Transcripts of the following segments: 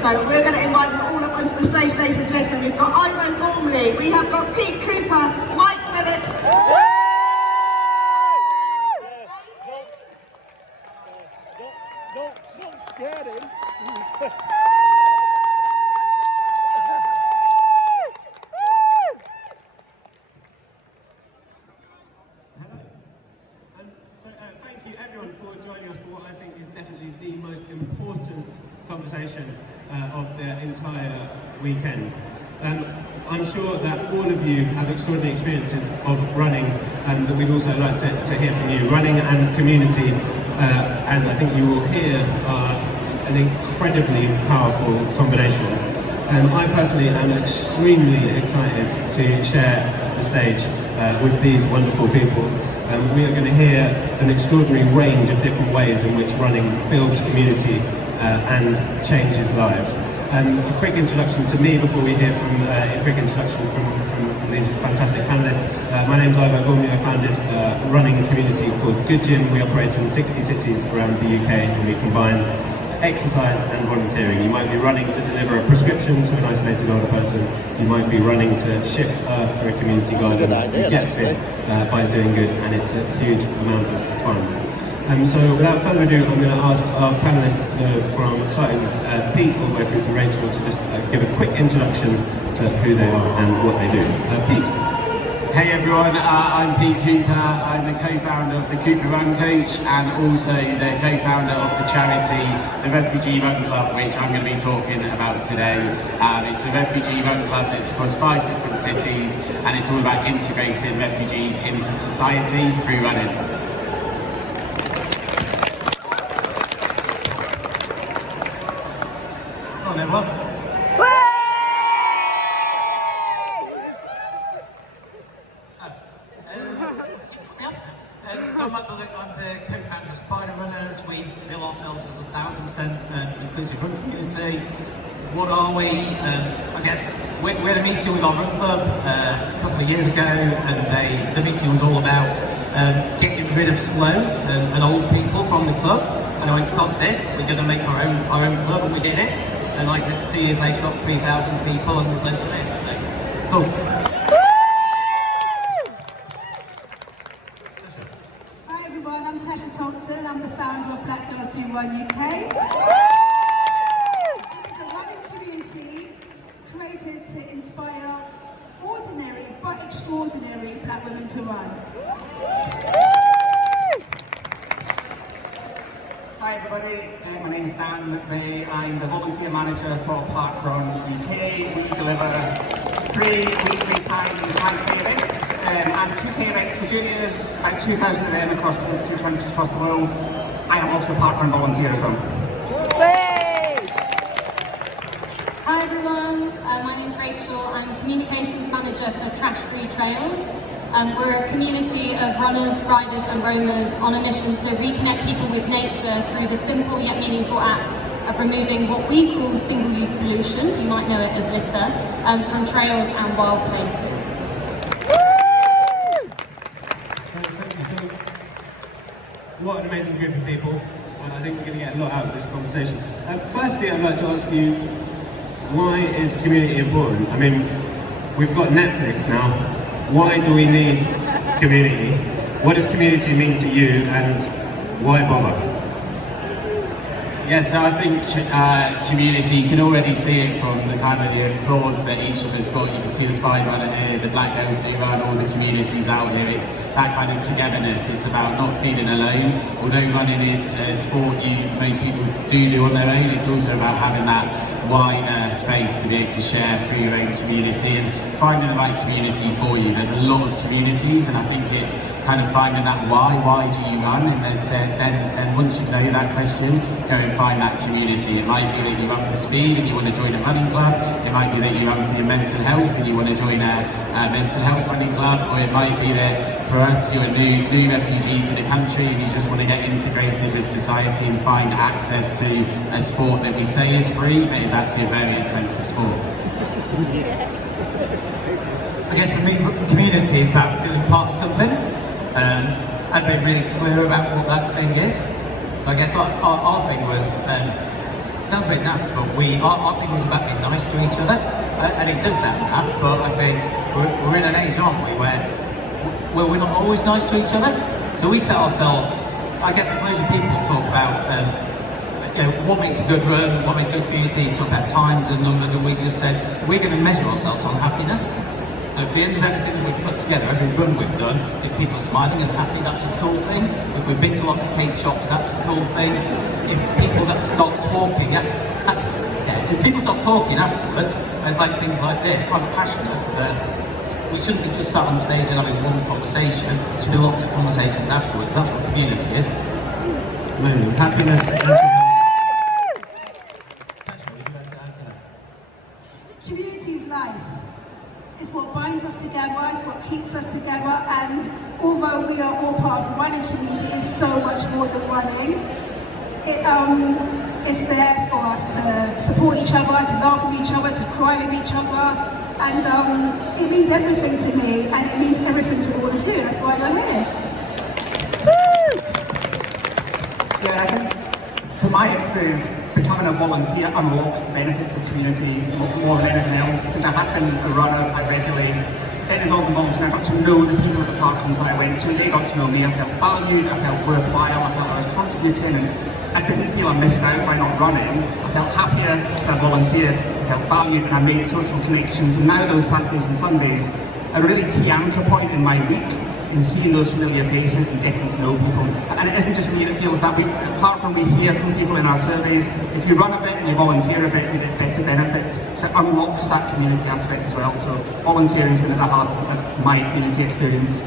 So we're going to invite them all up onto the stage, ladies and gentlemen. We've got Ivo Gormley, we have got Coopah, Mike Bullock. Don't scare him. Thank you everyone for joining us for what I think is definitely the most important conversation of the entire weekend. I'm sure that all of you have extraordinary experiences of running that we'd also like to hear from you. Running and community, as I think you will hear, are an incredibly powerful combination. I personally am extremely excited to share the stage with these wonderful people. We are going to hear an extraordinary range of different ways in which running builds community and changes lives. A quick introduction to me before we hear from a quick introduction from these fantastic panelists. My name is Ivo Gormley. I founded a running community called GoodGym. We operate in 60 cities around the UK and we combine exercise and volunteering. You might be running to deliver a prescription to an isolated older person. You might be running to shift earth for a community garden. You get fit by doing good, and it's a huge amount of fun. So without further ado, I'm going to ask our panelists from starting with Pete all the way through to Rachel to just give a quick introduction to who they are and what they do. Pete. Hey everyone, I'm Pete Coopah. I'm the co-founder of the Coopah Run Coach and also the co-founder of the charity, the Refugee Run Club, which I'm going to be talking about today. It's a refugee run club that's across 5 different cities and it's all about integrating refugees into society through running. Hello everyone. I'm Mike Bullock, I'm the co-founder of Spider Runners. We bill ourselves as a 1000% inclusive run community. What are we? I guess we had a meeting with our run club a couple of years ago, and the meeting was all about getting rid of slow and old people from the club. And I went, sod this, we're going to make our own club, and we did it. And like 2 years later, got 3,000 people, and there's loads of it. So, cool. Hi everyone, I'm Tasha Thompson and I'm the founder of Black Girls Do Run UK. It's a running community created to inspire ordinary but extraordinary black women to run. Hi everybody, my name is Dan McVeigh. I'm the volunteer manager for Parkrun UK. We deliver 3 weekly time and 5K events and 2K events for juniors, about 2,000 of them across 22 countries across the world. I am also a Parkrun volunteer as well. Hi everyone, my name's Rachel. I'm communications manager for Trash Free Trails. We're a community of runners, riders and roamers on a mission to reconnect people with nature through the simple yet meaningful act of removing what we call single-use pollution, you might know it as litter, from trails and wild places. What an amazing group of people, and I think we're going to get a lot out of this conversation. Firstly, I'd like to ask you, why is community important? I mean, we've got Netflix now. Why do we need community? What does community mean to you, and why bother? Yeah, so I think community, you can already see it from the kind of the applause that each of us got. You can see the Spider Runner here, the Black Girls Do Run, all the communities out here. It's that kind of togetherness. It's about not feeling alone. Although running is a sport most people do on their own, it's also about having that wider space to be able to share through your own community and finding the right community for you. There's a lot of communities, and I think it's kind of finding that why do you run, and then once you know that question, go and find that community. It might be that you run for speed and you want to join a running club, it might be that you run for your mental health and you want to join a mental health running club, or it might be that for us, you're a new refugee to the country and you just want to get integrated with society and find access to a sport that we say is free, but is actually a very expensive sport. I guess for me, community is about feeling part of something. I've been really clear about what that thing is. So I guess our thing was sounds a bit naff, but our thing was about being nice to each other, and it does sound naff, but I think we're in an age, aren't we, where we're not always nice to each other. So we set ourselves, I guess there's loads of people talk about what makes a good run, what makes a good community, talk about times and numbers, and we just said we're going to measure ourselves on happiness. So at the end of everything that we've put together, every run we've done, if people are smiling and happy, that's a cool thing. If we've been to lots of cake shops, that's a cool thing. If people that stop talking, if people stop talking afterwards, there's like things like this. I'm passionate that we shouldn't be just sat on stage and having one conversation. There should be lots of conversations afterwards. That's what community is. Amazing. Happiness. Community is life. It's what binds us together, it's what keeps us together, and although we are all part of the running community, it's so much more than running. It's there for us to support each other, to laugh with each other, to cry with each other, and it means everything to me, and it means everything to all of you. That's why you're here. Yeah, I think from my experience, becoming a volunteer unlocks the benefits of community more than anything else. Because I had been a runner quite regularly, then involved in volunteering, I got to know the people at the parkruns that I went to. They got to know me. I felt valued, I felt worthwhile, I felt I was contributing, and I didn't feel I missed out by not running. I felt happier because I volunteered, I felt valued, and I made social connections. And now those Saturdays and Sundays are a really key anchor point in my week, in seeing those familiar faces and getting to know people. And it isn't just me that feels that. Apart from we hear from people in our surveys, if you run a bit and you volunteer a bit, you get better benefits. So it unlocks that community aspect as well. So volunteering has been at the heart of my community experience.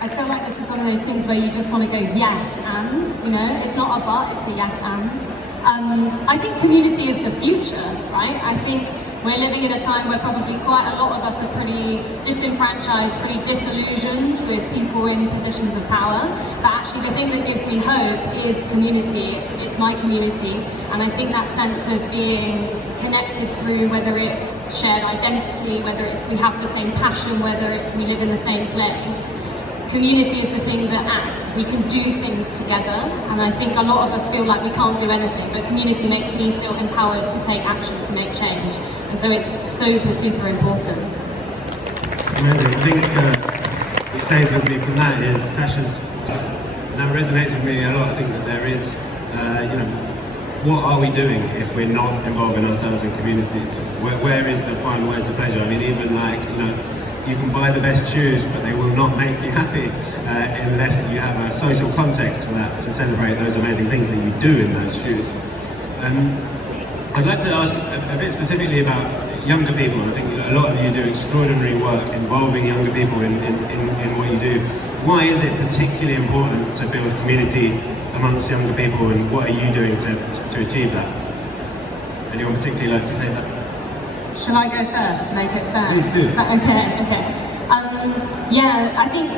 I feel like this is one of those things where you just want to go yes and, you know, it's not a but, it's a yes and. I think community is the future, right? I think we're living in a time where probably quite a lot of us are pretty disenfranchised, pretty disillusioned with people in positions of power. But actually the thing that gives me hope is community. It's my community. And I think that sense of being connected through, whether it's shared identity, whether it's we have the same passion, whether it's we live in the same place. Community is the thing that acts. We can do things together, and I think a lot of us feel like we can't do anything, but community makes me feel empowered to take action, to make change. And so it's super, super important. Amazing. I think what stays with me from that is Tasha's, and that resonates with me a lot. I think that there is, what are we doing if we're not involving ourselves in communities? Where is the fun, where's the pleasure? I mean, even like, you can buy the best shoes, but they will not make you happy unless you have a social context for that, to celebrate those amazing things that you do in those shoes. I'd like to ask a bit specifically about younger people. I think a lot of you do extraordinary work involving younger people in what you do. Why is it particularly important to build community amongst younger people, and what are you doing to achieve that? Anyone particularly like to take that? Shall I go first to make it fair? Please do. Okay.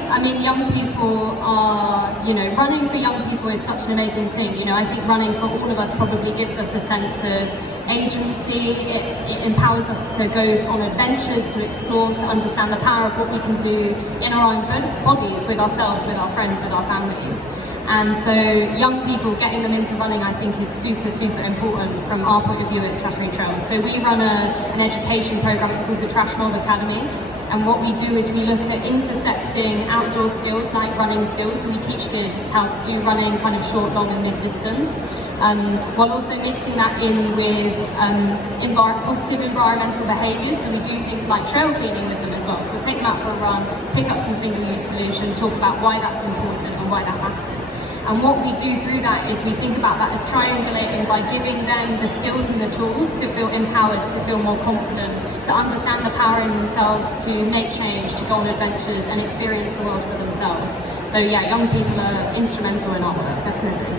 I mean, young people are, running for young people is such an amazing thing. I think running for all of us probably gives us a sense of agency. It empowers us to go on adventures, to explore, to understand the power of what we can do in our own bodies, with ourselves, with our friends, with our families. And so young people, getting them into running, I think is super, super important from our point of view at Trash Free Trails. So we run an education program, it's called the Trash Mob Academy. And what we do is we look at intersecting outdoor skills like running skills. So we teach kids how to do running kind of short, long and mid-distance. While also mixing that in with positive environmental behaviours. So we do things like trail cleaning with them as well. So we'll take them out for a run, pick up some single-use pollution, talk about why that's important and why that matters. And what we do through that is we think about that as triangulating by giving them the skills and the tools to feel empowered, to feel more confident, to understand the power in themselves, to make change, to go on adventures and experience the world for themselves. So yeah, young people are instrumental in our work, definitely.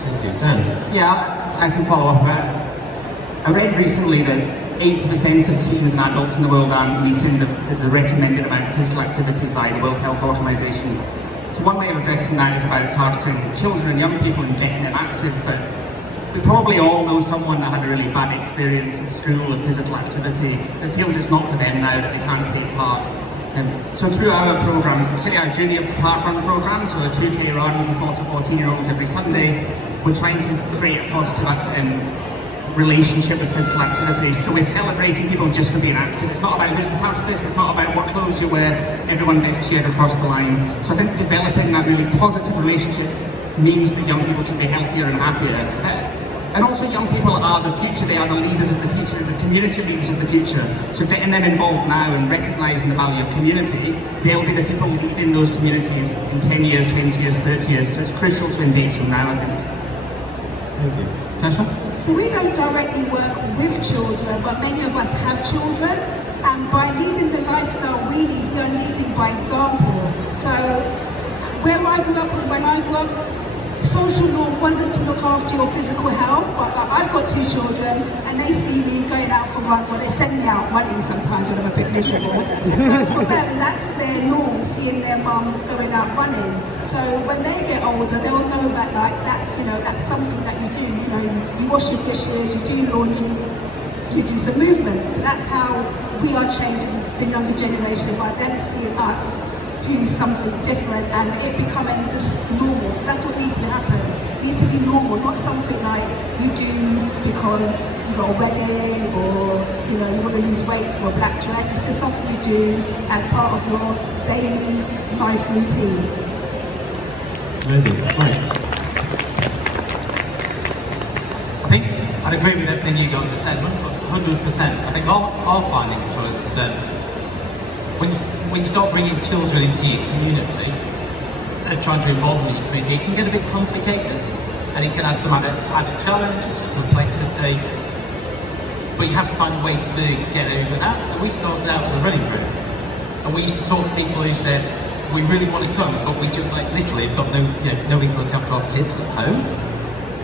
Thank you. Dan? Yeah, I can follow up on that. I read recently that 80% of teens and adults in the world aren't meeting the recommended amount of physical activity by the World Health Organization. So one way of addressing that is about targeting children and young people and getting them active, but we probably all know someone that had a really bad experience at school of physical activity that feels it's not for them now, that they can't take part. So through our programs, particularly our junior parkrun program, so a 2K run for 4 to 14-year-olds every Sunday, we're trying to create a positive relationship with physical activity. So we're celebrating people just for being active. It's not about who's the fastest, it's not about what clothes you wear, everyone gets cheered across the line. So I think developing that really positive relationship means that young people can be healthier and happier. And also young people are the future, they are the leaders of the future, the community leaders of the future. So getting them involved now and recognising the value of community, they'll be the people leading those communities in 10 years, 20 years, 30 years. So it's crucial to engage them now, I think. Thank you. Tasha? So we don't directly work with children, but many of us have children, and by leading the lifestyle we lead, we are leading by example. So where I grew up, when I grew up, social norm wasn't to look after your physical health, but like, I've got 2 children and they see me going out for runs, well they send me out running sometimes when I'm a bit miserable. So for them, that's their norm, seeing their mum going out running. So when they get older, they'll know that like that's something that you do. You know, you wash your dishes, you do laundry, you do some movement. So that's how we are changing the younger generation by them seeing us do something different and it becoming just normal. That's what needs to happen. It needs to be normal, not something like you do because you got a wedding or you want to lose weight for a black dress. It's just something you do as part of your daily life routine. Amazing. Right. I think I'd agree with everything you guys have said, 100%. I think our findings was when you start bringing children into your community and trying to involve them in your community, it can get a bit complicated and it can add some added challenges, complexity, but you have to find a way to get over that. So we started out as a running group and we used to talk to people who said, we really want to come, but we just literally have got nobody to look after our kids at home.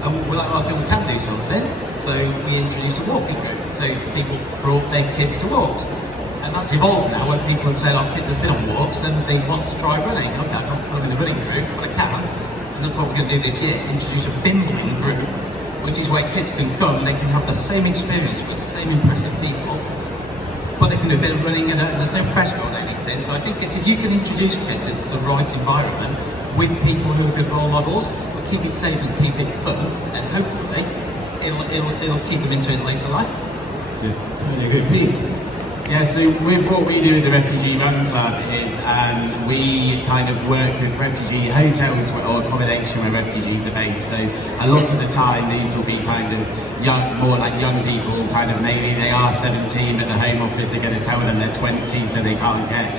And we're like, okay, we can do something. So we introduced a walking group. So people brought their kids to walks. And that's evolved now, where people have said our kids have been on walks and they want to try running. Okay, I can't put them in the running group, but I can. And that's what we're going to do this year, introduce a bimbling group, which is where kids can come and they can have the same experience with the same impressive people, but they can do a bit of running and there's no pressure on anything. So I think it's if you can introduce kids into the right environment with people who are good role models, but keep it safe and keep it fun, then hopefully it'll keep them into it later life. Yeah, totally agree. Pete? Yeah, so with what we do with the Refugee Run Club is we kind of work with refugee hotels or accommodation where refugees are based. So a lot of the time these will be kind of more like young people, kind of maybe they are 17 but the Home Office are going to tell them they're 20 so they can't get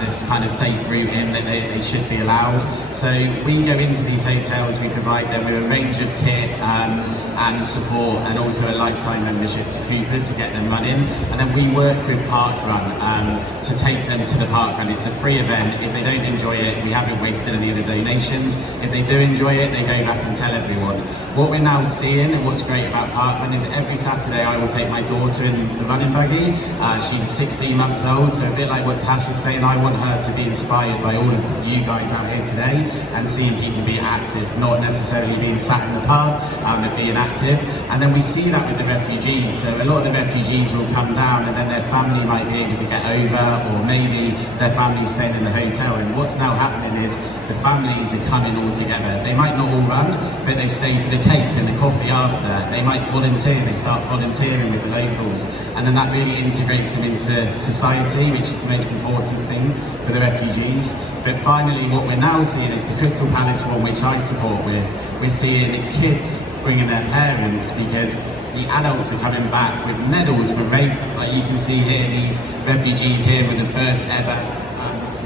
this kind of safe route in that they should be allowed. So we go into these hotels, we provide them with a range of kit and support and also a lifetime membership to Coopah to get them running, and then we work with parkrun to take them to the parkrun. It's a free event. If they don't enjoy it, we haven't wasted any of the donations. If they do enjoy it, they go back and tell everyone. What we're now seeing and what's great about parkrun is every Saturday I will take my daughter in the running buggy. She's 16 months old, so a bit like what Tasha's saying, I want her to be inspired by all of you guys out here today and seeing people being active, not necessarily being sat in the pub, but being active. And then we see that with the refugees. So a lot of the refugees will come down and then their family might be able to get over, or maybe their family's staying in the hotel. And what's now happening is the families are coming all together. They might not all run, but they stay for the cake and the coffee after. They might volunteer, they start volunteering with the locals. And then that really integrates them into society, which is the most important thing for the refugees. But finally, what we're now seeing is the Crystal Palace one, which I support with. We're seeing kids bringing their parents because the adults are coming back with medals from races. Like you can see here, these refugees here were the first ever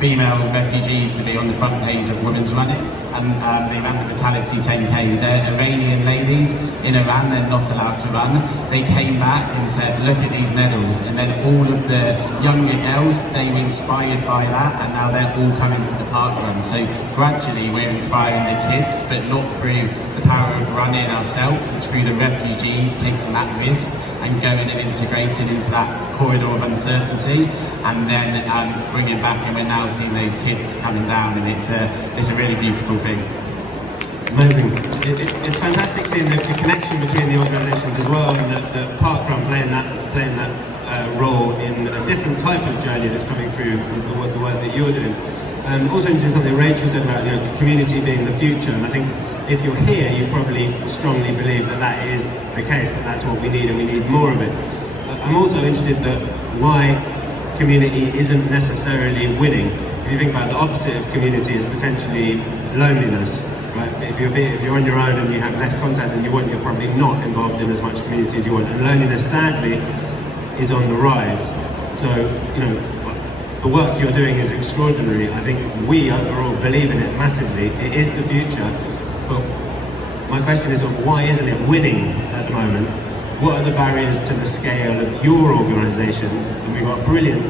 female refugees to be on the front page of Women's Running, and they ran the Vitality 10K. They're Iranian ladies in Iran, they're not allowed to run. They came back and said, look at these medals, and then all of the younger girls, they were inspired by that, and now they're all coming to the parkrun. So gradually we're inspiring the kids, but not through the power of running ourselves, it's through the refugees taking that risk and going and integrating into that corridor of uncertainty, and then bringing back, and we're now seeing those kids coming down, and it's a really beautiful thing. Amazing. It's fantastic seeing the connection between the organisations as well, and that parkrun playing that role in a different type of journey that's coming through with the work that you're doing. Also interesting something Rachel said about community being the future, and I think if you're here, you probably strongly believe that is the case, that's what we need, and we need more of it. I'm also interested that why community isn't necessarily winning. If you think about it, the opposite of community is potentially loneliness. Right? If you're on your own and you have less contact than you want, you're probably not involved in as much community as you want. And loneliness, sadly, is on the rise. So, the work you're doing is extraordinary. I think we overall believe in it massively. It is the future. But my question is, why isn't it winning at the moment? What are the barriers to the scale of your organisation? And we've got a brilliant,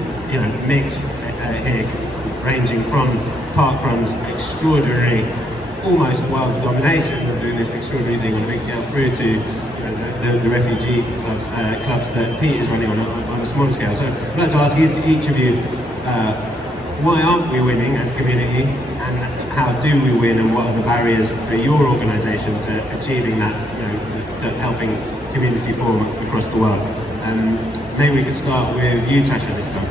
mix here, ranging from parkrun's extraordinary, almost world domination of doing this extraordinary thing on a big scale, through to the refugee clubs that Pete is running on a smaller scale. So I'd like to ask each of you, why aren't we winning as a community, and how do we win, and what are the barriers for your organisation to achieving that, to helping community form across the world? Maybe we could start with you, Tasha, this time.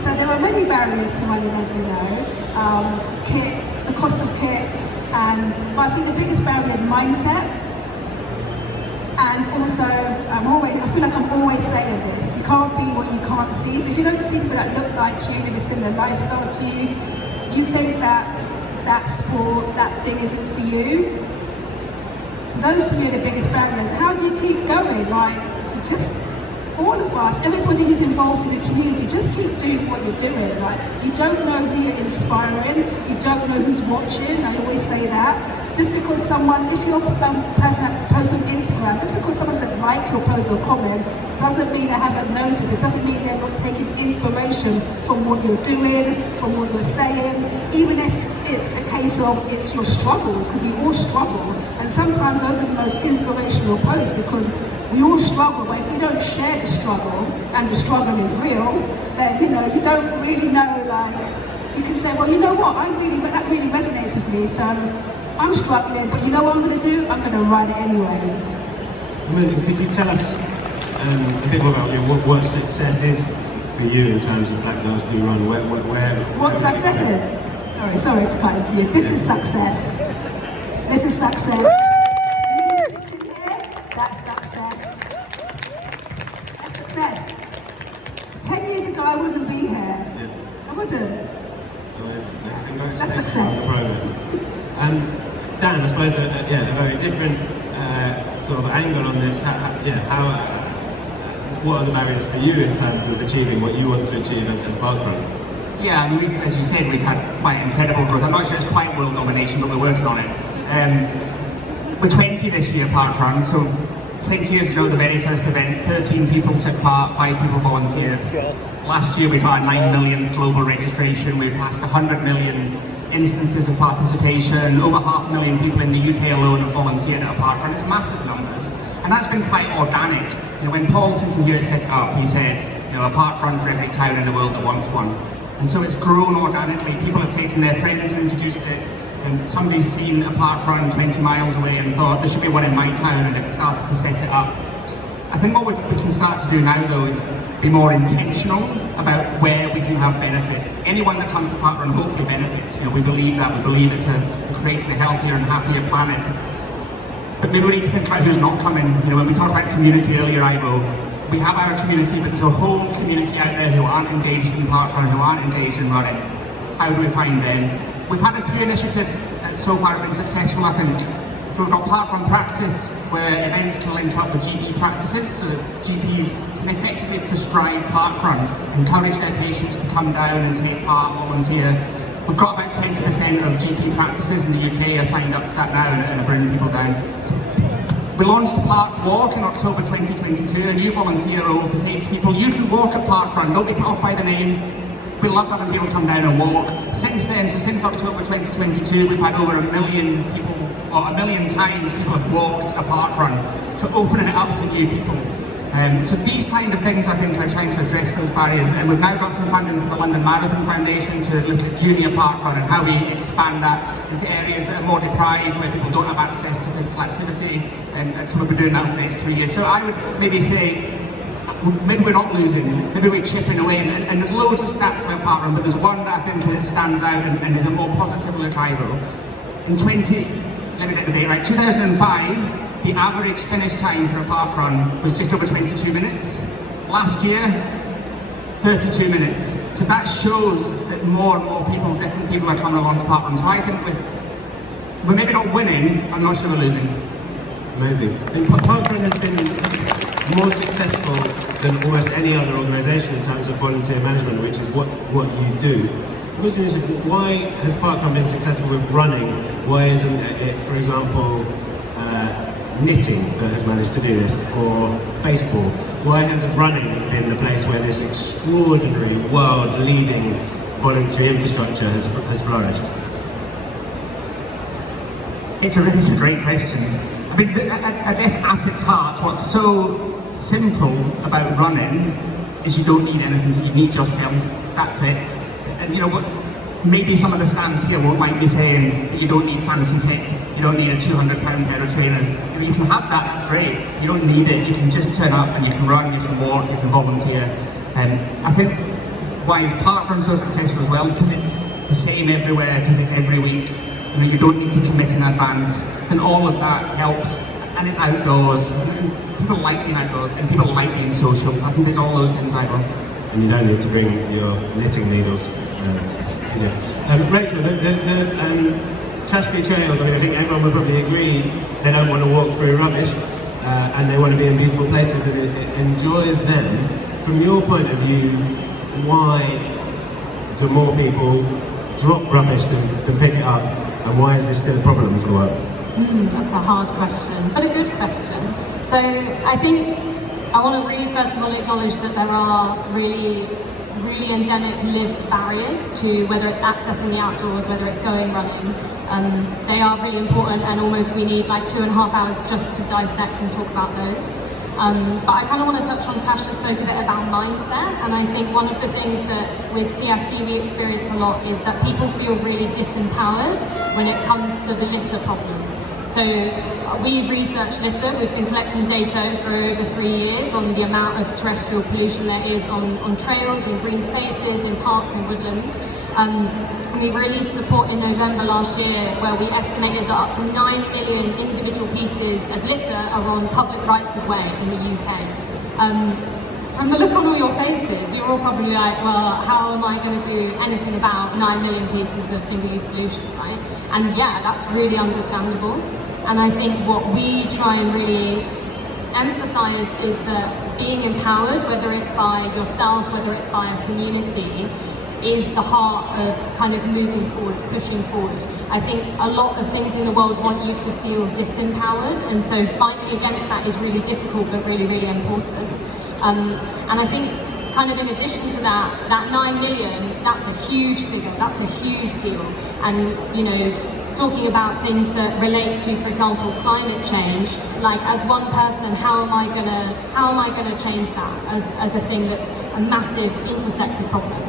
So there are many barriers to running, as we know. Kit, the cost of kit, but I think the biggest barrier is mindset. And also, I feel like I'm always saying this, you can't be what you can't see. So if you don't see people that look like you, live a similar lifestyle to you, you think that sport, that thing isn't for you. So those to me are the biggest barriers. How do you keep going? Just all of us, everybody who's involved in the community, just keep doing what you're doing. You don't know who you're inspiring, you don't know who's watching. I always say that. Just because if you're a person that posts on Instagram, just because someone doesn't like your post or comment, doesn't mean they haven't noticed. It doesn't mean they're not taking inspiration from what you're doing, from what you're saying, even if it's a case of it's your struggles, because we all struggle. And sometimes those are the most inspirational posts, because we all struggle, but if we don't share the struggle, and the struggle is real, then you don't really know, you can say, well, you know what, that really resonates with me, so I'm struggling, but you know what I'm going to do? I'm going to run it anyway. Could you tell us a bit more about what success is for you in terms of Black Girls Do Run? What success is? Sorry to cut into you. This is success. This is success. Me sitting here, that's success. That's success. 10 years ago, I wouldn't be here. Yeah. I wouldn't. That's success. Dan, I suppose a very different sort of angle on this. What are the barriers for you in terms of achieving what you want to achieve as parkrun? Yeah, I mean, as you said, we've had quite incredible growth. I'm not sure it's quite world domination, but we're working on it. We're 20 this year, parkrun. So 20 years ago, the very first event, 13 people took part, 5 people volunteered. Last year, we got our 9 millionth global registration. We passed 100 million instances of participation. Over 500,000 people in the UK alone have volunteered at a parkrun. It's massive numbers, and that's been quite organic. When Paul Sinton Hewitt set it up, he said, a parkrun for every town in the world that wants one. And so it's grown organically. People have taken their friends and introduced it. And somebody's seen a parkrun 20 miles away and thought, there should be one in my town, and they've started to set it up. I think what we can start to do now, though, is be more intentional about where we can have benefit. Anyone that comes to parkrun hopefully benefits. We believe that. We believe it's creating a healthier and happier planet. But maybe we need to think about who's not coming. When we talked about community earlier, Ivo, we have our community, but there's a whole community out there who aren't engaged in parkrun, who aren't engaged in running. How do we find them? We've had a few initiatives that so far have been successful, I think. So we've got Parkrun Practice, where events can link up with GP practices, so GPs can effectively prescribe parkrun, encourage their patients to come down and take part, volunteer. We've got about 20% of GP practices in the UK are signed up to that now and are bringing people down. We launched Park Walk in October 2022, a new volunteer role to say to people, you can walk at parkrun, don't be put off by the name. We love having people come down and walk. Since then, so since October 2022, we've had over 1 million people, or 1 million times people have walked a parkrun. So opening it up to new people. So these kind of things, I think, are trying to address those barriers, and we've now got some funding for the London Marathon Foundation to look at junior parkrun and how we expand that into areas that are more deprived, where people don't have access to physical activity, and so we'll be doing that for the next 3 years. So I would maybe say, maybe we're not losing, maybe we're chipping away, and there's loads of stats about parkrun, but there's one that I think that stands out and is a more positive look, Ivo. In 2005, the average finish time for a parkrun was just over 22 minutes. Last year, 32 minutes. So that shows that more and more people, different people are coming along to parkrun. So I think we're maybe not winning, I'm not sure we're losing. Amazing. And parkrun has been more successful than almost any other organisation in terms of volunteer management, which is what you do. The question is, why has parkrun been successful with running? Why isn't it, for example, knitting that has managed to do this, or baseball? Why has running been the place where this extraordinary, world-leading voluntary infrastructure has flourished? It's a great question. I mean, I guess at its heart, what's so simple about running is you don't need anything, you need yourself, that's it. And you know what? Maybe some of the stands here might be saying that you don't need fancy kit, you don't need a £200 pair of trainers. If you can have that, that's great. You don't need it, you can just turn up and you can run, you can walk, you can volunteer. I think why is parkrun so successful as well? Because it's the same everywhere, because it's every week. You know, you don't need to commit in advance, and all of that helps. And it's outdoors. People like being outdoors, and people like being social. I think there's all those things I want. And you don't need to bring your knitting needles. Rachel, the trash-free trails, I mean, I think everyone would probably agree they don't want to walk through rubbish, and they want to be in beautiful places and enjoy them. From your point of view, why do more people drop rubbish than pick it up, and why is this still a problem for the world? That's a hard question, but a good question. So I think I want to really first of all acknowledge that there are really endemic lived barriers to whether it's accessing the outdoors, whether it's going running. They are really important, and almost we need like 2.5 hours just to dissect and talk about those. But I kind of want to touch on, Tasha spoke a bit about mindset, and I think one of the things that with TFT we experience a lot is that people feel really disempowered when it comes to the litter problem. So we research litter. We've been collecting data for over 3 years on the amount of terrestrial pollution there is on trails, in green spaces, in parks and woodlands. And we released a report in November last year where we estimated that up to 9 million individual pieces of litter are on public rights of way in the UK. From the look on all your faces, you're all probably like, well, how am I going to do anything about 9 million pieces of single-use pollution, right? And yeah, that's really understandable. And I think what we try and really emphasize is that being empowered, whether it's by yourself, whether it's by a community, is the heart of kind of moving forward, pushing forward. I think a lot of things in the world want you to feel disempowered, and so fighting against that is really difficult but really, really important. And I think kind of in addition to that, that 9 million, that's a huge figure, that's a huge deal. And you know, talking about things that relate to, for example, climate change, like as one person, how am I gonna change that as a thing that's a massive intersected problem?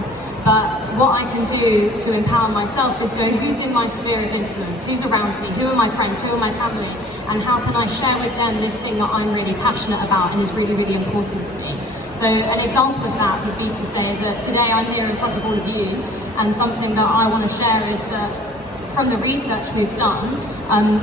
But what I can do to empower myself is go, who's in my sphere of influence? Who's around me? Who are my friends? Who are my family? And how can I share with them this thing that I'm really passionate about and is really, really important to me? So an example of that would be to say that today I'm here in front of all of you, and something that I want to share is that from the research we've done,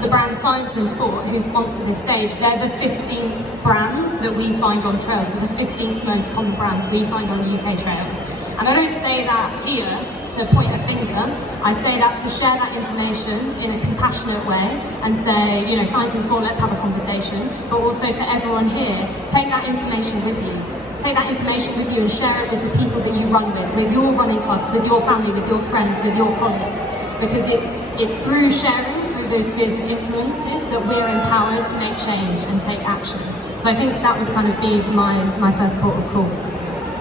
the brand Science and Sport, who sponsor the stage, they're the 15th brand that we find on trails. They're the 15th most common brand we find on UK trails. And I don't say that here to point a finger, I say that to share that information in a compassionate way and say, you know, Science and Sport, let's have a conversation, but also for everyone here, take that information with you. Take that information with you and share it with the people that you run with your running clubs, with your family, with your friends, with your colleagues, because it's through sharing, through those spheres of influences, that we're empowered to make change and take action. So I think that would kind of be my first port of call.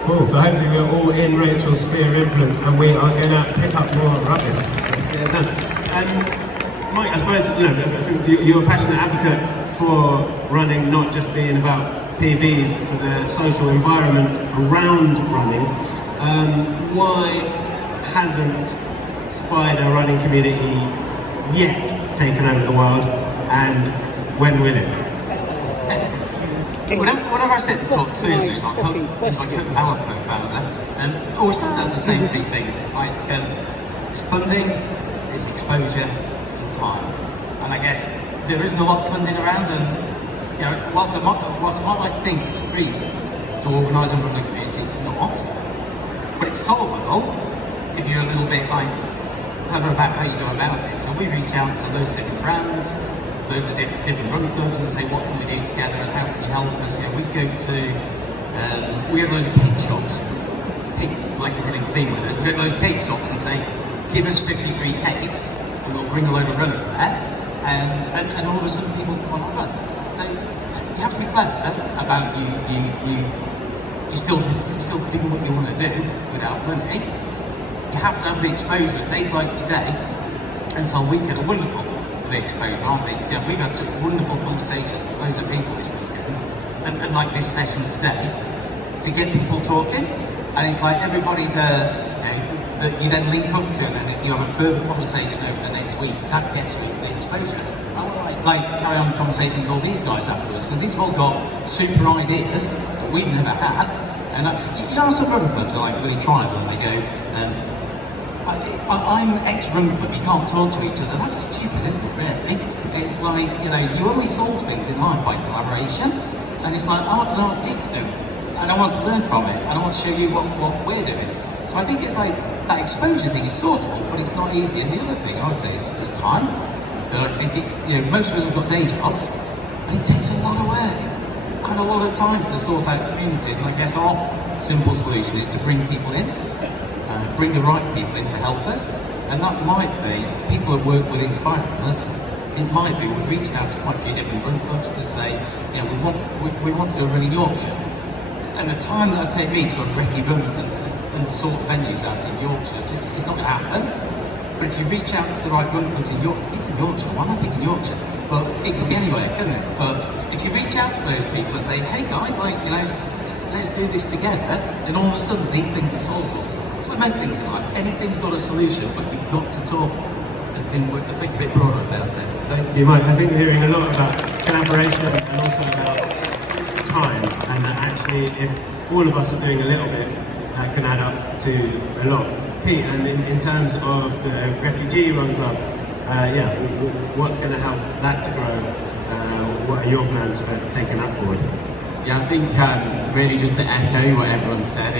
Cool, so hopefully we're all in Rachel's sphere of influence and we are going to pick up more rubbish. And Mike, I suppose, you know, I think you're a passionate advocate for running not just being about PBs for the social environment around running, why hasn't Spider running community yet taken over the world, and when will it? Whenever I sit and talk to Susan, who's our Coopah co-founder, always does the same three things. It's like it's funding, it's exposure, and time. And I guess there isn't a lot of funding around, and you know, whilst I might like to think it's free to organise and run a community, it's not. But it's solvable if you're a little bit like clever about how you go about it. So we reach out to loads of different brands, loads of different run clubs, and say, what can we do together and how can you help us? You know, we go to, we have loads of cake shops. Pigs like a running thing with us. We go to loads of cake shops and say, give us 50 free cakes and we'll bring a load of runners there. And all of a sudden people come on our runs. So you have to be clever about you still do what you want to do without money. You have to have the exposure. Days like today until weekend are wonderful for the exposure, aren't they? You know, we've had such wonderful conversations with loads of people this weekend, and like this session today, to get people talking. And it's like everybody that you then link up to, and then you have a further conversation over the next week. That gets you the exposure. I would like carry on the conversation with all these guys afterwards, because these have all got super ideas that we've never had. And you know, some run clubs are like really tribal, and they go, I'm ex-run club, you can't talk to each other. That's stupid, isn't it, really? It's like, you know, you only solve things in life by collaboration. And it's like, I want to know what Pete's doing. And I want to learn from it. And I want to show you what we're doing. So I think it's like, that exposure thing is sortable, but it's not easy. And the other thing I would say is time. But I think, you know, most of us have got day jobs, and it takes a lot of work and a lot of time to sort out communities. And I guess our simple solution is to bring people in, bring the right people in to help us. And that might be people that work with Inspire Runners. It might be we've reached out to quite a few different run clubs to say, you know, we want to run in Yorkshire. And the time that would take me to go and recce runs and sort venues out in Yorkshire, it's not going to happen. But if you reach out to the right run clubs in Yorkshire, why am I picking Yorkshire? But it could be anywhere, couldn't it? But if you reach out to those people and say, hey guys, like, you know, let's do this together, then all of a sudden these things are solvable. It's like most things in life, anything's got a solution, but you've got to talk and think a bit broader about it. Thank you, Mike. I think we're hearing a lot about collaboration and also about time, and that actually if all of us are doing a little bit, that can add up to a lot. Pete, and in terms of the Refugee Run Club, what's going to help that to grow? What are your plans for taking that forward? Yeah, I think really just to echo what everyone said,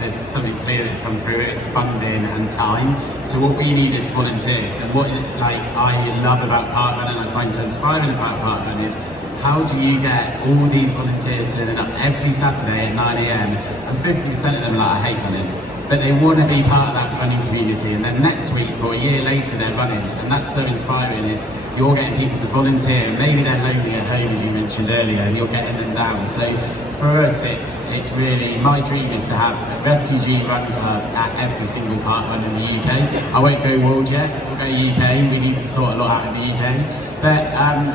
there's something clear that's come through it. It's funding and time. So what we need is volunteers. And what I love about parkrun, and I find so inspiring about parkrun, is how do you get all these volunteers turning up every Saturday at 9 AM, and 50% of them are like, I hate running, but they want to be part of that running community, and then next week or a year later they're running. And that's so inspiring, is you're getting people to volunteer, and maybe they're lonely at home, as you mentioned earlier, and you're getting them down. So for us, it's really, my dream is to have a refugee run club at every single parkrun in the UK. I won't go world yet, we'll go UK, we need to sort a lot out in the UK. But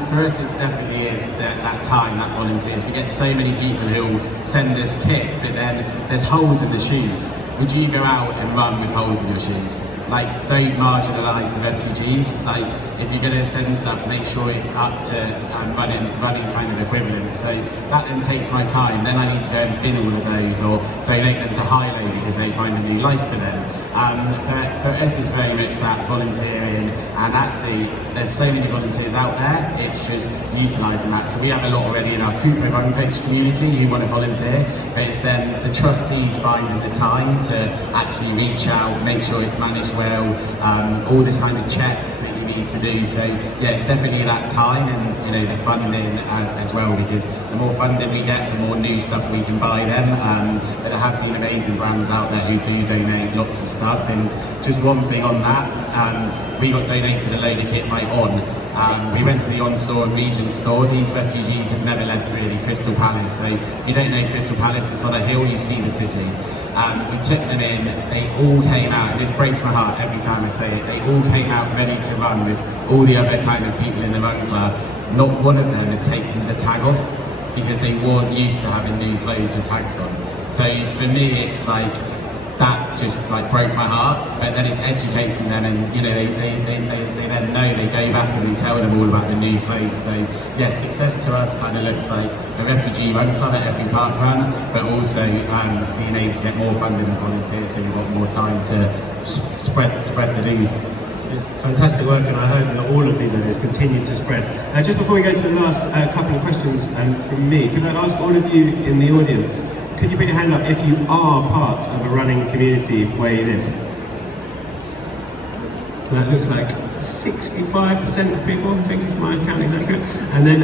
for us, it's definitely is that time, that volunteers. We get so many people who send us kit, but then there's holes in the shoes. Would you go out and run with holes in your shoes? Like, don't marginalise the refugees. Like, if you're going to send stuff, make sure it's up to running kind of equivalent. So that then takes my time. Then I need to go and bin all of those, or donate them to Hilo because they find a new life for them. But for us, it's very much that volunteering, and actually, there's so many volunteers out there. It's just utilising that. So we have a lot already in our Coopah run coach community who want to volunteer, but it's then the trustees finding the time to actually reach out, make sure it's managed well, all the kind of checks that you need to do. So yeah, it's definitely that time, and you know, the funding as well, because the more funding we get, the more new stuff we can buy them. But there have been amazing brands out there who do donate lots of stuff. And just one thing on that, we got donated a load of kit by On. We went to the On store and Region store. These refugees have never left really Crystal Palace. So if you don't know Crystal Palace, it's on a hill, you see the city. We took them in, they all came out, and this breaks my heart every time I say it, they all came out ready to run with all the other kind of people in the run club. Not one of them had taken the tag off, because they weren't used to having new clothes with tags on. So for me, it's like, that just like broke my heart, but then it's educating them, and you know, they then know, they go back and they tell them all about the new clothes. So yeah, success to us kind of looks like a refugee run club at every park run, but also being able to get more funding and volunteers, so we've got more time to spread the news. It's fantastic work, and I hope that all of these ideas continue to spread. Just before we go to the last couple of questions from me, can I ask all of you in the audience, could you put your hand up if you are part of a running community where you live? So that looks like 65% of people, I think, if my count is accurate. And then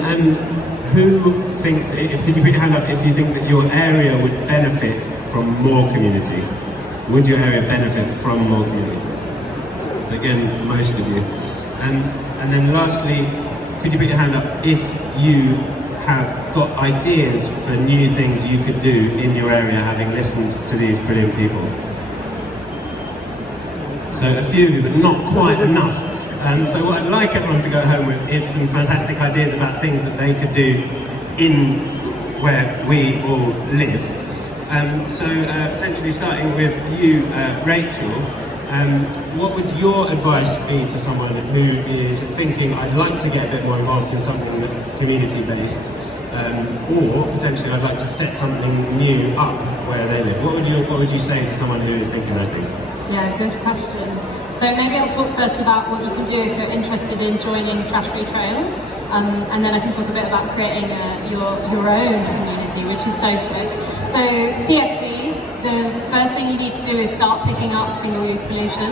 who thinks, could you put your hand up if you think that your area would benefit from more community? Would your area benefit from more community? So again, most of you. And then lastly, could you put your hand up if you have got ideas for new things you could do in your area, having listened to these brilliant people? So a few of you, but not quite enough. So what I'd like everyone to go home with is some fantastic ideas about things that they could do in where we all live. So potentially starting with you, Rachel, what would your advice be to someone who is thinking, I'd like to get a bit more involved in something that's community-based, or potentially I'd like to set something new up where they live? What would you say to someone who is thinking those things? Yeah, good question. So maybe I'll talk first about what you can do if you're interested in joining Trash-Free Trails, and then I can talk a bit about creating your own community, which is so sick. So TFT, the first thing you need to do is start picking up single-use pollution.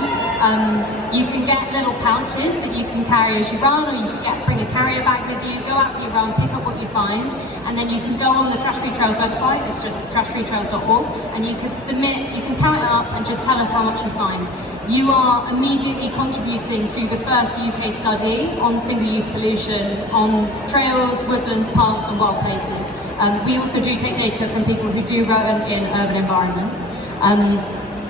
You can get little pouches that you can carry as you run, or you can bring a carrier bag with you, go out for your run, pick up what you find, and then you can go on the Trash Free Trails website, it's just trashfreetrails.org, and you can submit, you can count it up and just tell us how much you find. You are immediately contributing to the first UK study on single-use pollution on trails, woodlands, parks and wild places. We also do take data from people who do run in urban environments.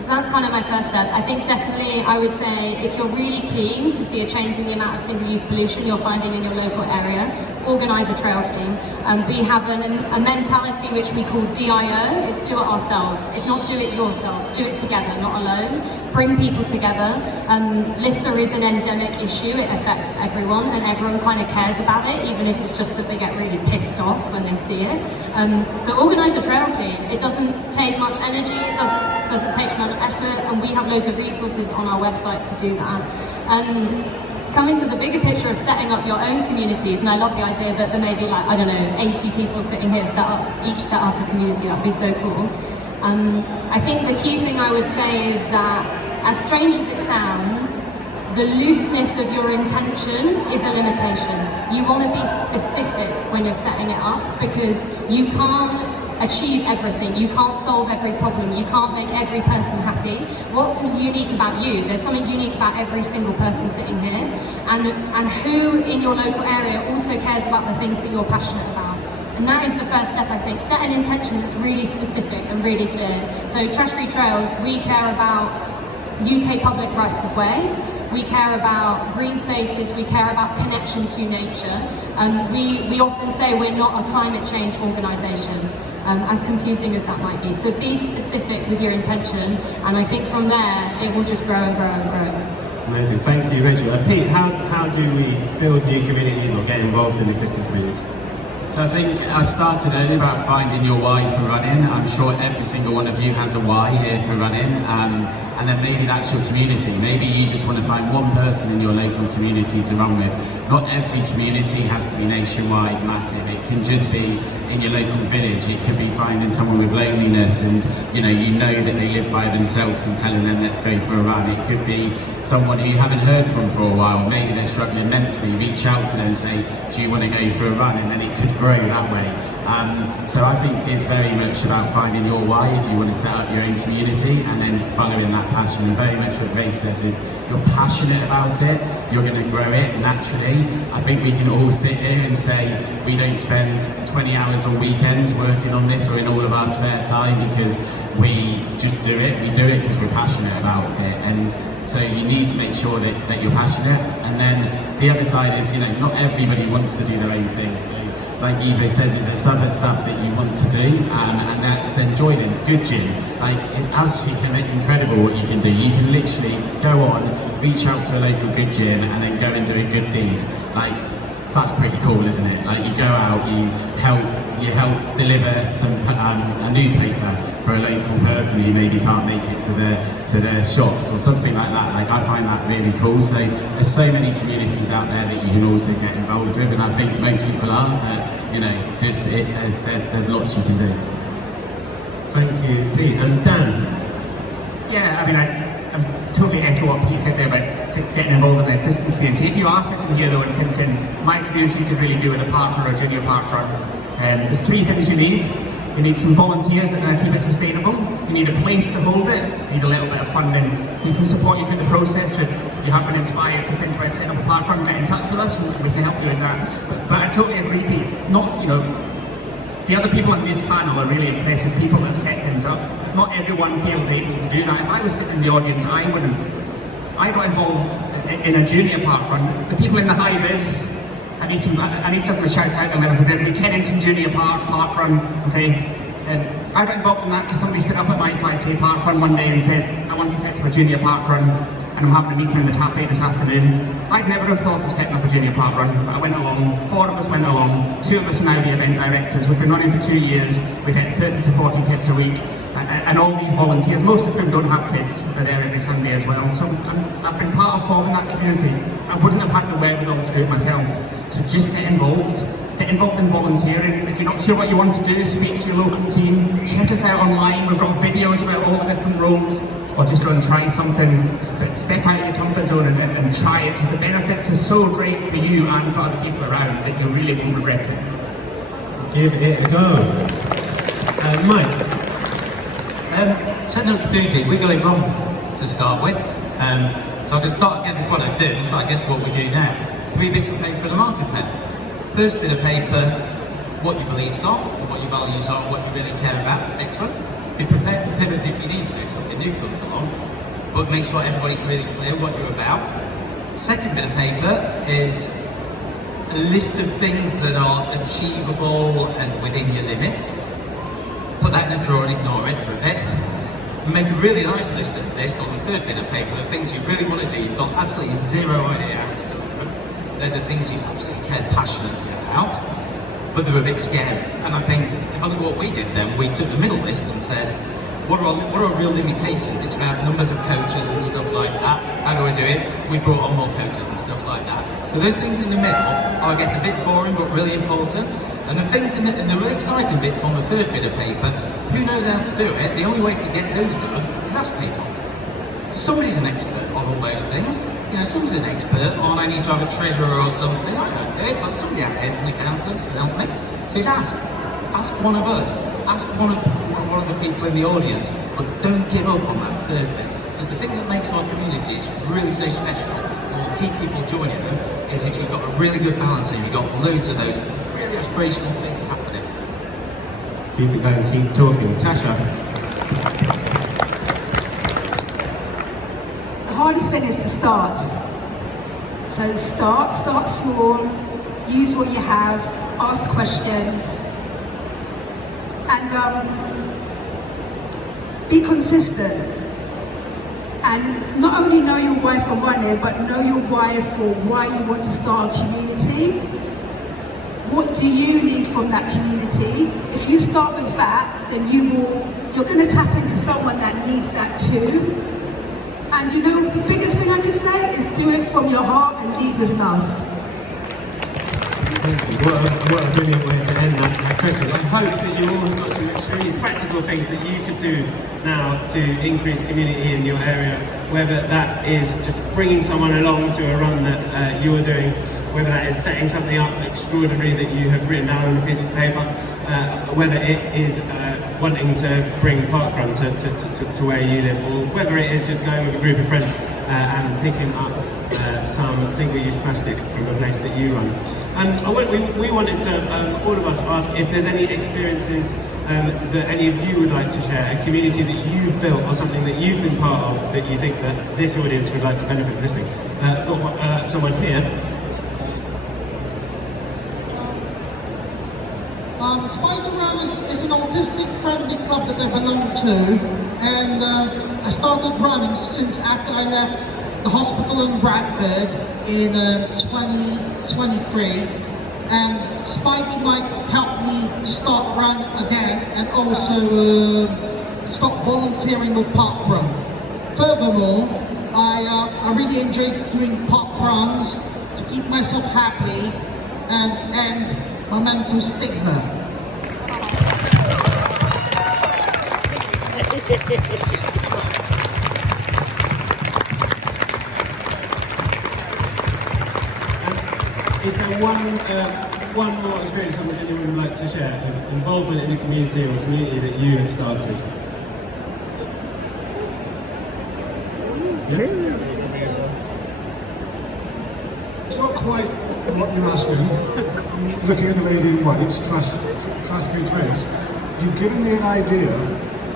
So that's kind of my first step. I think secondly, I would say if you're really keen to see a change in the amount of single-use pollution you're finding in your local area, organise a trail clean. We have a mentality which we call DIO, it's do it ourselves. It's not do it yourself, do it together, not alone. Bring people together. Litter is an endemic issue, it affects everyone and everyone kind of cares about it, even if it's just that they get really pissed off when they see it. So organise a trail clean. It doesn't take much energy, it doesn't take much effort, and we have loads of resources on our website to do that. Coming to the bigger picture of setting up your own communities, and I love the idea that there may be like, I don't know, 80 people sitting here each set up a community, that'd be so cool. I think the key thing I would say is that, as strange as it sounds, the looseness of your intention is a limitation. You want to be specific when you're setting it up, because you can't achieve everything, you can't solve every problem, you can't make every person happy. What's unique about you? There's something unique about every single person sitting here, and who in your local area also cares about the things that you're passionate about. And that is the first step, I think. Set an intention that's really specific and really clear. So Trash-Free Trails, we care about UK public rights of way, we care about green spaces, we care about connection to nature. We often say we're not a climate change organisation, as confusing as that might be. So be specific with your intention, and I think from there it will just grow and grow and grow. Amazing, thank you, Rachel. Pete, how do we build new communities or get involved in existing communities? So I think I started earlier about finding your why for running. I'm sure every single one of you has a why here for running, and then maybe that's your community. Maybe you just want to find one person in your local community to run with. Not every community has to be nationwide, massive. It can just be in your local village. It could be finding someone with loneliness and you know that they live by themselves and telling them let's go for a run. It could be someone who you haven't heard from for a while. Maybe they're struggling mentally. Reach out to them and say, do you want to go for a run? And then it could grow that way. So I think it's very much about finding your why if you want to set up your own community, and then following that passion. And very much what Ray says, if you're passionate about it, you're going to grow it naturally. I think we can all sit here and say we don't spend 20 hours on weekends working on this or in all of our spare time because we just do it. We do it because we're passionate about it. And so you need to make sure that you're passionate. And then the other side is, not everybody wants to do their own thing. So like Ivo says, is there's other stuff that you want to do, and that's then joining GoodGym. Like, it's absolutely incredible what you can do. You can literally go on, reach out to a local GoodGym, and then go and do a good deed. Like, that's pretty cool, isn't it? Like, you go out, you help deliver some a newspaper for a local person who maybe can't make it to their shops or something like that. Like, I find that really cool. So there's so many communities out there that you can also get involved with, and I think most people are. But you know, just there's lots you can do. Thank you, Pete. And Dan? Yeah, I mean, I totally echo what Pete said there about getting involved in the existing community. If you are sitting here though and thinking, my community could really do with a parkrun or a junior parkrun, there's three things you need. You need some volunteers that are going to keep it sustainable. You need a place to hold it. You need a little bit of funding. We can support you through the process. If you have been inspired to think about setting up a parkrun, get in touch with us and we can help you with that. But I totally agree, Pete. Not, you know, the other people on this panel are really impressive people that have set things up. Not everyone feels able to do that. If I was sitting in the audience, I wouldn't. I got involved in a junior parkrun. The people in the high vis, I need something to shout out a little bit. The Kennington Junior Parkrun, okay? I got involved in that because somebody stood up at my 5k parkrun one day and said, I want to set up a junior parkrun, and I'm having a meeting in the cafe this afternoon. I'd never have thought of setting up a junior parkrun, but I went along, 4 of us went along, 2 of us are now the event directors. We've been running for 2 years, we get 30 to 40 kids a week, and all these volunteers, most of whom don't have kids, they're there every Sunday as well. So I've been part of forming that community. I wouldn't have had the wherewithal to do it myself. So just get involved in volunteering. If you're not sure what you want to do, speak to your local team, check us out online. We've got videos about all the different roles, or just go and try something. But step out of your comfort zone and try it, because the benefits are so great for you and for other people around that you really won't regret it. Give it a go. Mike? Setting up communities, we got it wrong to start with. So I can start again with what I do, so I guess what we do now. 3 bits of paper and a marker pen. First bit of paper, what your beliefs are, what your values are, what you really care about, stick to it. Be prepared to pivot if you need to, if something new comes along, but make sure everybody's really clear what you're about. Second bit of paper is a list of things that are achievable and within your limits. Put that in a drawer and ignore it for a bit. Make a really nice list of this on the third bit of paper, the things you really want to do. You've got absolutely zero idea how to do them. They're the things you absolutely care passionately about, but they're a bit scary. And I think, if I look at what we did then, we took the middle list and said, what are real limitations? It's about numbers of coaches and stuff like that. How do I do it? We brought on more coaches and stuff like that. So those things in the middle are, I guess, a bit boring, but really important. And the things in the really exciting bits on the third bit of paper, who knows how to do it? The only way to get those done is ask people. Somebody's an expert on all those things. You know, someone's an expert on I need to have a treasurer or something. I don't do it, but somebody out there is an accountant can help me. So it's ask. Ask one of us. Ask one of the people in the audience. But don't give up on that third bit. Because the thing that makes our communities really so special and will keep people joining them is if you've got a really good balance and you've got loads of those really aspirational things happening. Keep it going, keep talking. Tasha? The hardest thing is to start. So start small, use what you have, ask questions, and be consistent. And not only know your why for running, but know your why for why you want to start a community. What do you need from that community? If you start with that, then you're going to tap into someone that needs that too. And you know, the biggest thing I could say is do it from your heart and lead with love. What a brilliant way to end that question. I hope that you all have got some extremely practical things that you could do now to increase community in your area, whether that is just bringing someone along to a run that you're doing, whether that is setting something up extraordinary that you have written down on a piece of paper, whether it is wanting to bring parkrun to where you live, or whether it is just going with a group of friends and picking up some single-use plastic from a place that you run. And we wanted to, all of us, ask if there's any experiences that any of you would like to share, a community that you've built or something that you've been part of that you think that this audience would like to benefit from listening. Got someone here. Spider Run is an autistic-friendly club that I belong to, and I started running since after I left the hospital in Bradford in 2023, and Spidey Mike helped me to start running again and also stop volunteering with parkrun. Furthermore, I really enjoy doing parkruns to keep myself happy and end my mental stigma. Is there one more experience that anyone would like to share of involvement in a community or a community that you have started? Yeah? It's not quite what you're asking. Looking at the lady in white, trash-free trails, you've given me an idea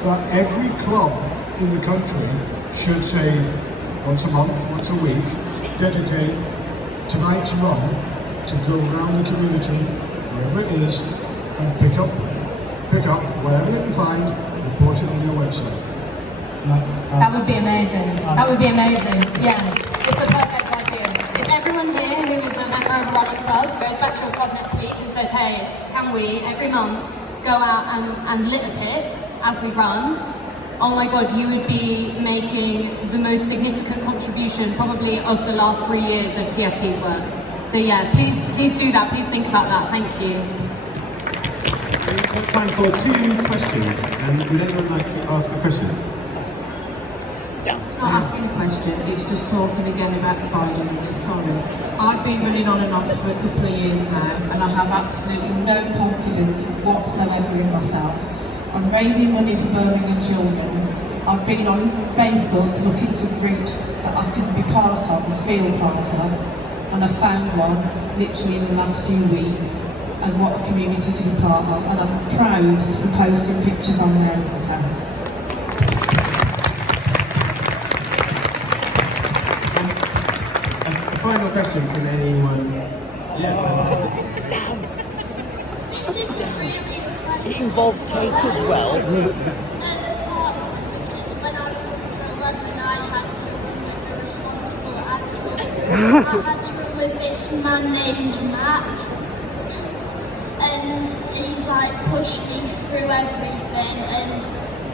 that every club in the country should say once a month, once a week, dedicate tonight's run to go around the community, wherever it is, and pick up whatever they can find, report it on your website. That would be amazing. That would be amazing. Yeah, it's the perfect idea. If everyone here who is a member of a running club goes back to a club next week and says, hey, can we every month go out and litter pick as we run? Oh my God, you would be making the most significant contribution probably of the last 3 years of TFT's work. So yeah, please do that. Please think about that. Thank you. We've got time for 2 questions, and would anyone like to ask a question? It's not asking a question, it's just talking again about Spider Run. Sorry. I've been running on and off for a couple of years now, and I have absolutely no confidence whatsoever in myself. I'm raising money for Birmingham Children's. I've been on Facebook looking for groups that I can be part of and feel part of, and I found one literally in the last few weeks, and what a community to be part of, and I'm proud to be posting pictures on there of myself. Final question from anyone? Yeah, fantastic. This isn't really a question. He involved Kate as well. Because when I was under 11, I had to run with a responsible adult. I had to run with this man named Matt, and he's like pushed me through everything, and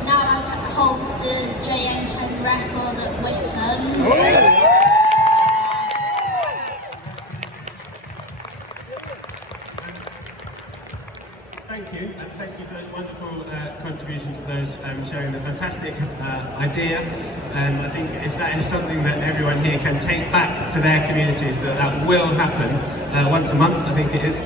now I hold the JM10 record at Whitton. Thank you, and thank you for those wonderful contributions to those sharing the fantastic idea. And I think if that is something that everyone here can take back to their communities, that will happen once a month, I think it is,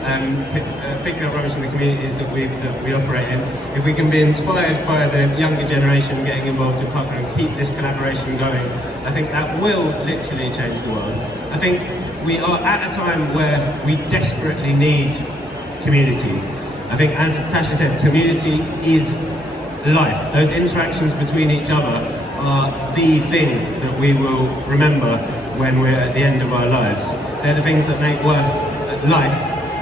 picking up rubbish in the communities that we operate in. If we can be inspired by the younger generation getting involved in parkrun and keep this collaboration going, I think that will literally change the world. I think we are at a time where we desperately need community. I think, as Tasha said, community is life. Those interactions between each other are the things that we will remember when we're at the end of our lives. They're the things that make life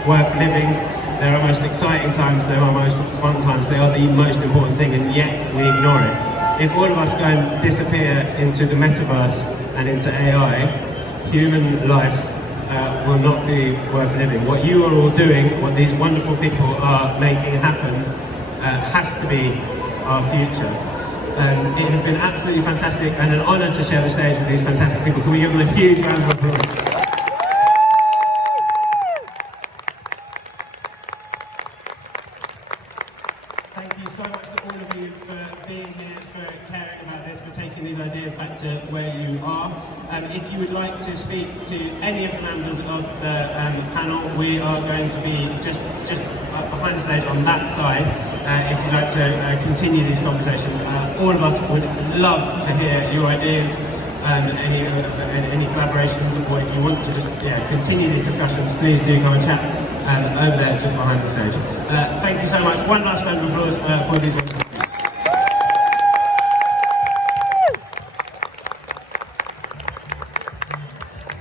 worth living. They're our most exciting times, they're our most fun times, they are the most important thing, and yet we ignore it. If all of us go and disappear into the metaverse and into AI, human life will not be worth living. What you are all doing, what these wonderful people are making happen, has to be our future. It has been absolutely fantastic and an honour to share the stage with these fantastic people. Can we give them a huge round of applause? Thank you so much to all of you for being here, for caring about this, for taking these ideas back to where you are. If you would like to speak to any of the members of the panel, we are going to be just behind the stage on that side. If you'd like to continue these conversations, all of us would love to hear your ideas, any collaborations, or if you want to just continue these discussions, please do go and chat over there just behind the stage. Thank you so much. One last round of applause for these ones.